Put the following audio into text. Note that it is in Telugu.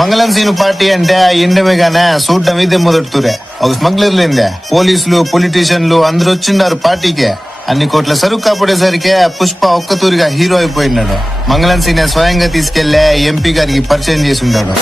మంగళం సీను పార్టీ అంటే ఇండమేగానే చూడటం ఇదే మొదటితూరే. ఒక స్మగ్లర్లేందే పోలీసులు పొలిటీషియన్లు అందరూ వచ్చిండారు పార్టీకే. అన్ని కోట్ల సరుకు కాపాడేసరికే పుష్ప ఒక్కతూరిగా హీరో అయిపోయినాడు. మంగళం సీనే స్వయంగా తీసుకెళ్లే ఎంపీ గారికి పరిచయం చేసి ఉన్నాడు.